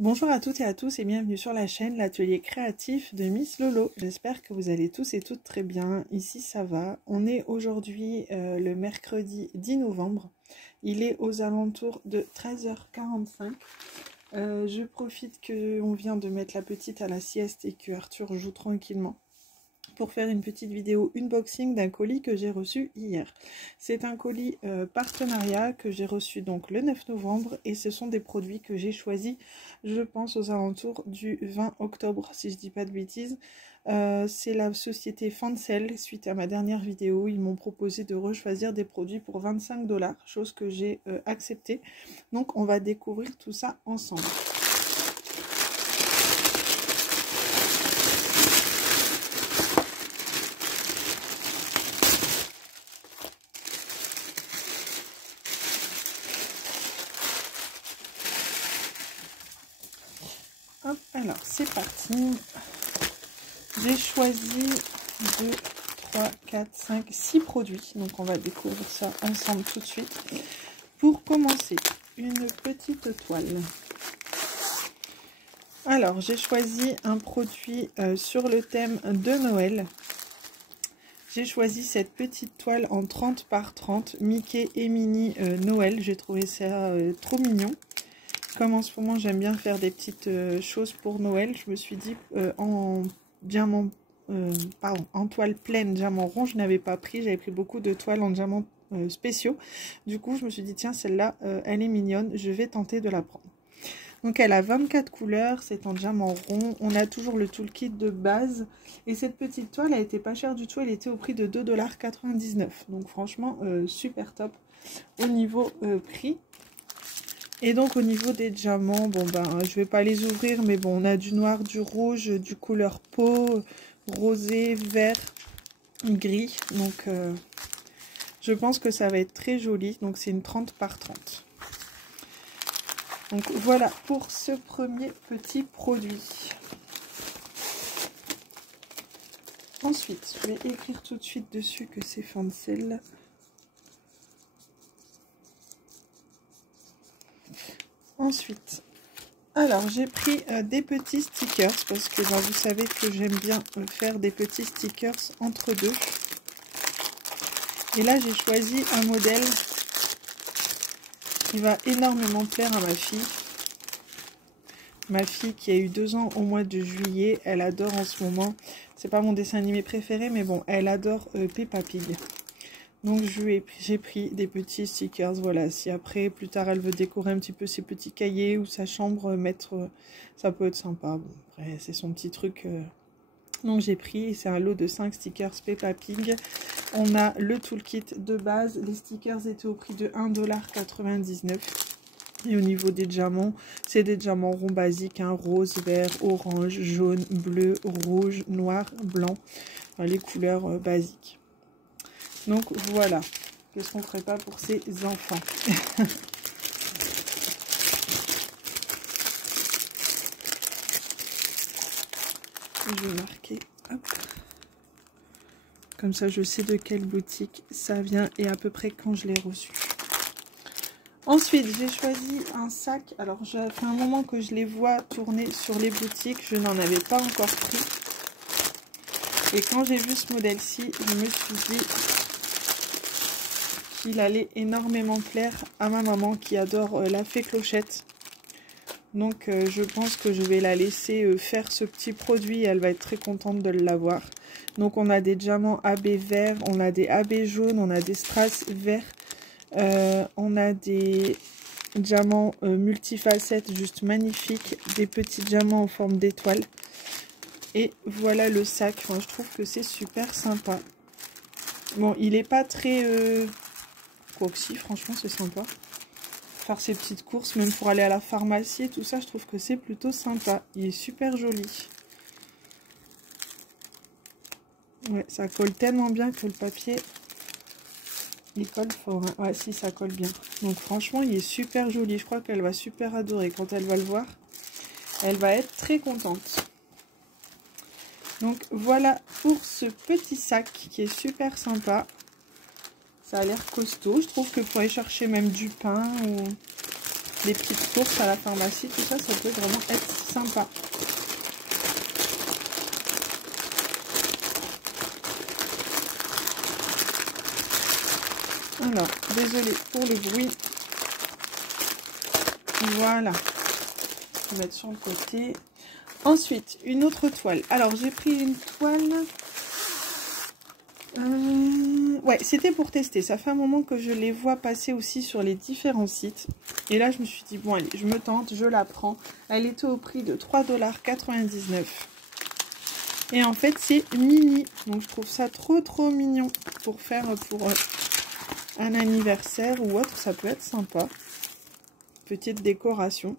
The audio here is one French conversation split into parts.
Bonjour à toutes et à tous et bienvenue sur la chaîne l'atelier créatif de Miss Lolo. J'espère que vous allez tous et toutes très bien. Ici ça va. On est aujourd'hui le mercredi 10 novembre. Il est aux alentours de 13h45. Je profite qu'on vient de mettre la petite à la sieste et que Arthur joue tranquillement pour faire une petite vidéo unboxing d'un colis que j'ai reçu hier. C'est un colis partenariat que j'ai reçu donc le 9 novembre et ce sont des produits que j'ai choisis, je pense, aux alentours du 20 octobre, si je dis pas de bêtises. C'est la société Fancel. Suite à ma dernière vidéo, ils m'ont proposé de rechoisir des produits pour 25 $, chose que j'ai acceptée. Donc on va découvrir tout ça ensemble. Hop, alors c'est parti. J'ai choisi 2, 3, 4, 5, 6 produits. Donc on va découvrir ça ensemble tout de suite. Pour commencer, une petite toile. Alors j'ai choisi un produit sur le thème de Noël. J'ai choisi cette petite toile en 30 par 30, Mickey et Minnie Noël. J'ai trouvé ça trop mignon. Comme en ce moment j'aime bien faire des petites choses pour Noël, je me suis dit en diamant, en toile pleine diamant rond, je n'avais pas pris, j'avais pris beaucoup de toiles en diamants spéciaux. Du coup je me suis dit tiens, celle-là elle est mignonne, je vais tenter de la prendre. Donc elle a 24 couleurs, c'est en diamant rond, on a toujours le toolkit de base. Et cette petite toile a été pas chère du tout, elle était au prix de 2,99 $. Donc franchement super top au niveau prix. Et donc au niveau des diamants, bon ben je vais pas les ouvrir, mais bon on a du noir, du rouge, du couleur peau, rosé, vert, gris. Donc je pense que ça va être très joli. Donc c'est une 30 par 30. Donc voilà pour ce premier petit produit. Ensuite, je vais écrire tout de suite dessus que c'est Fancel. Ensuite, alors j'ai pris des petits stickers parce que ben, vous savez que j'aime bien faire des petits stickers entre deux. Et là j'ai choisi un modèle qui va énormément plaire à ma fille. Ma fille qui a eu 2 ans au mois de juillet, elle adore en ce moment. C'est pas mon dessin animé préféré, mais bon, elle adore Peppa Pig. Donc j'ai pris des petits stickers, voilà. Si après, plus tard, elle veut décorer un petit peu ses petits cahiers ou sa chambre, mettre, ça peut être sympa. Bon, après, c'est son petit truc. Donc j'ai pris, c'est un lot de 5 stickers Peppa Pig. On a le toolkit de base. Les stickers étaient au prix de 1,99 $. Et au niveau des diamants, c'est des diamants ronds basiques, hein, rose, vert, orange, jaune, bleu, rouge, noir, blanc. Enfin, les couleurs basiques. Donc voilà, qu'est-ce qu'on ne ferait pas pour ces enfants? Je vais marquer, hop. Comme ça je sais de quelle boutique ça vient et à peu près quand je l'ai reçu. Ensuite j'ai choisi un sac, alors ça fait un moment que je les vois tourner sur les boutiques, je n'en avais pas encore pris. Et quand j'ai vu ce modèle-ci, je me suis dit qu'il allait énormément plaire à ma maman qui adore la fée Clochette. Donc je pense que je vais la laisser faire ce petit produit, elle va être très contente de l'avoir. Donc on a des diamants AB verts, on a des AB jaunes, on a des strass verts, on a des diamants multifacettes juste magnifiques, des petits diamants en forme d'étoile. Et voilà le sac, enfin, je trouve que c'est super sympa. Bon, il n'est pas très... Quoique si, franchement c'est sympa. Faire ses petites courses, même pour aller à la pharmacie et tout ça, je trouve que c'est plutôt sympa. Il est super joli. Ouais, ça colle tellement bien que le papier, il colle fort. Hein. Ouais, si, ça colle bien. Donc franchement, il est super joli. Je crois qu'elle va super adorer. Quand elle va le voir, elle va être très contente. Donc voilà pour ce petit sac qui est super sympa. Ça a l'air costaud. Je trouve que pour aller chercher même du pain ou des petites courses à la pharmacie, tout ça, ça peut vraiment être sympa. Alors, désolé pour le bruit. Voilà. On va mettre sur le côté. Ensuite, une autre toile. Alors, j'ai pris une toile... Ouais, c'était pour tester. Ça fait un moment que je les vois passer aussi sur les différents sites. Et là, je me suis dit, bon, allez, je me tente, je la prends. Elle était au prix de 3,99 $. Et en fait, c'est mini. Donc, je trouve ça trop mignon pour faire pour un anniversaire ou autre. Ça peut être sympa. Petite décoration.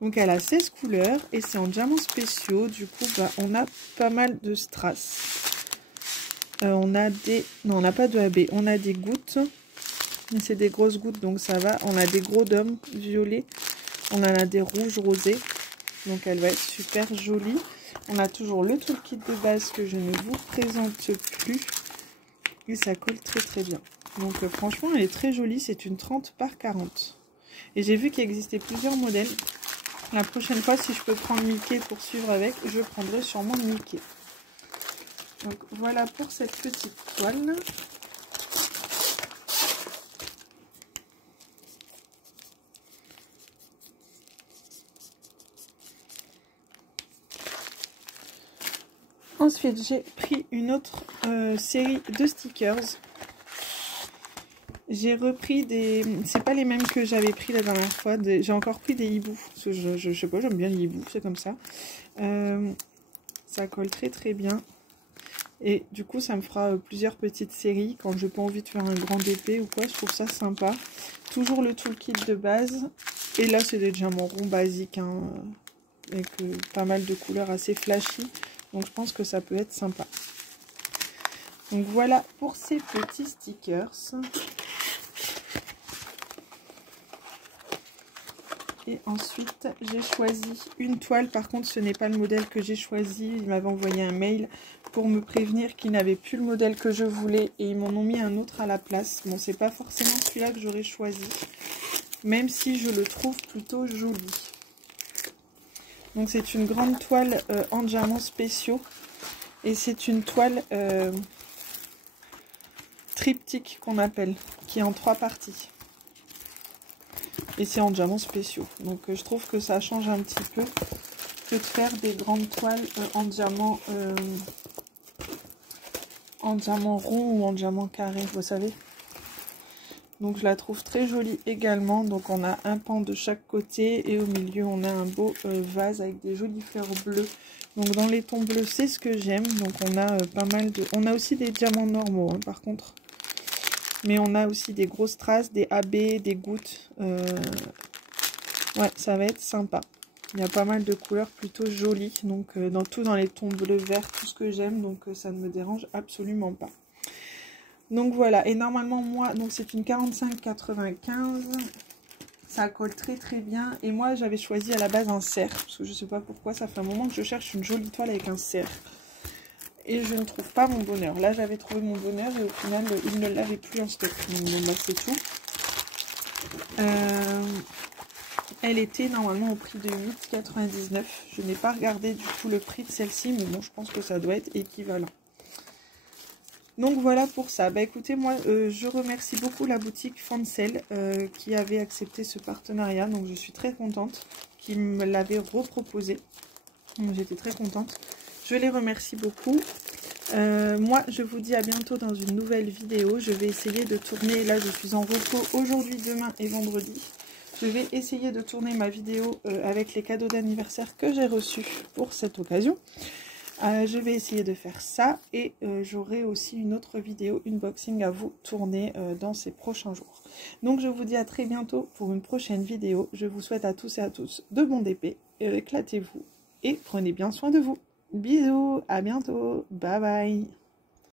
Donc, elle a 16 couleurs et c'est en diamants spéciaux. Du coup, bah, on a pas mal de strass. On a des... Non, on n'a pas de AB. On a des gouttes. Mais c'est des grosses gouttes, donc ça va. On a des gros dômes violets. On en a des rouges rosés. Donc elle va être super jolie. On a toujours le toolkit de base que je ne vous présente plus. Et ça colle très bien. Donc franchement, elle est très jolie. C'est une 30 par 40. Et j'ai vu qu'il existait plusieurs modèles. La prochaine fois, si je peux prendre Mickey pour suivre avec, je prendrai sûrement Mickey. Donc voilà pour cette petite toile. Ensuite, j'ai pris une autre série de stickers. J'ai repris des... C'est pas les mêmes que j'avais pris la dernière fois. J'ai encore pris des hiboux. Parce que je sais pas, j'aime bien les hiboux, c'est comme ça. Ça colle très bien. Et du coup, ça me fera plusieurs petites séries. Quand j'ai pas envie de faire un grand épée ou quoi, je trouve ça sympa. Toujours le toolkit de base. Et là, c'est des diamants ronds basiques. Hein, avec pas mal de couleurs assez flashy. Donc, je pense que ça peut être sympa. Donc, voilà pour ces petits stickers. Et ensuite, j'ai choisi une toile. Par contre, ce n'est pas le modèle que j'ai choisi. Ils m'avaient envoyé un mail pour me prévenir qu'ils n'avaient plus le modèle que je voulais. Et ils m'en ont mis un autre à la place. Bon, c'est pas forcément celui-là que j'aurais choisi. Même si je le trouve plutôt joli. Donc, c'est une grande toile en diamants spéciaux. Et c'est une toile triptyque qu'on appelle. Qui est en 3 parties. Et c'est en diamants spéciaux. Donc je trouve que ça change un petit peu que de faire des grandes toiles en diamant rond ou en diamant carré, vous savez. Donc je la trouve très jolie également. Donc on a un pan de chaque côté et au milieu on a un beau vase avec des jolies fleurs bleues. Donc dans les tons bleus, c'est ce que j'aime. Donc on a pas mal de... On a aussi des diamants normaux hein, par contre. Mais on a aussi des grosses traces, des AB, des gouttes. Ouais, ça va être sympa. Il y a pas mal de couleurs plutôt jolies. Donc, dans les tons bleu, vert, tout ce que j'aime. Donc, ça ne me dérange absolument pas. Donc, voilà. Et normalement, moi, donc c'est une 45,95. Ça colle très bien. Et moi, j'avais choisi à la base un cerf. Parce que je ne sais pas pourquoi. Ça fait un moment que je cherche une jolie toile avec un cerf. Et je ne trouve pas mon bonheur. Là, j'avais trouvé mon bonheur et au final, il ne l'avait plus en stock. Donc, bah, c'est tout. Elle était normalement au prix de 8,99 €. Je n'ai pas regardé du coup le prix de celle-ci, mais bon, je pense que ça doit être équivalent. Donc voilà pour ça. Bah écoutez, moi, je remercie beaucoup la boutique Fancel qui avait accepté ce partenariat. Donc je suis très contente qu'ils me l'avaient reproposé. Donc j'étais très contente. Je les remercie beaucoup. Moi, je vous dis à bientôt dans une nouvelle vidéo. Je vais essayer de tourner. Là, je suis en repos aujourd'hui, demain et vendredi. Je vais essayer de tourner ma vidéo avec les cadeaux d'anniversaire que j'ai reçus pour cette occasion. Je vais essayer de faire ça et j'aurai aussi une autre vidéo unboxing à vous tourner dans ces prochains jours. Donc je vous dis à très bientôt pour une prochaine vidéo. Je vous souhaite à tous et à tous de bons DP. Éclatez-vous et prenez bien soin de vous. Bisous, à bientôt, bye bye.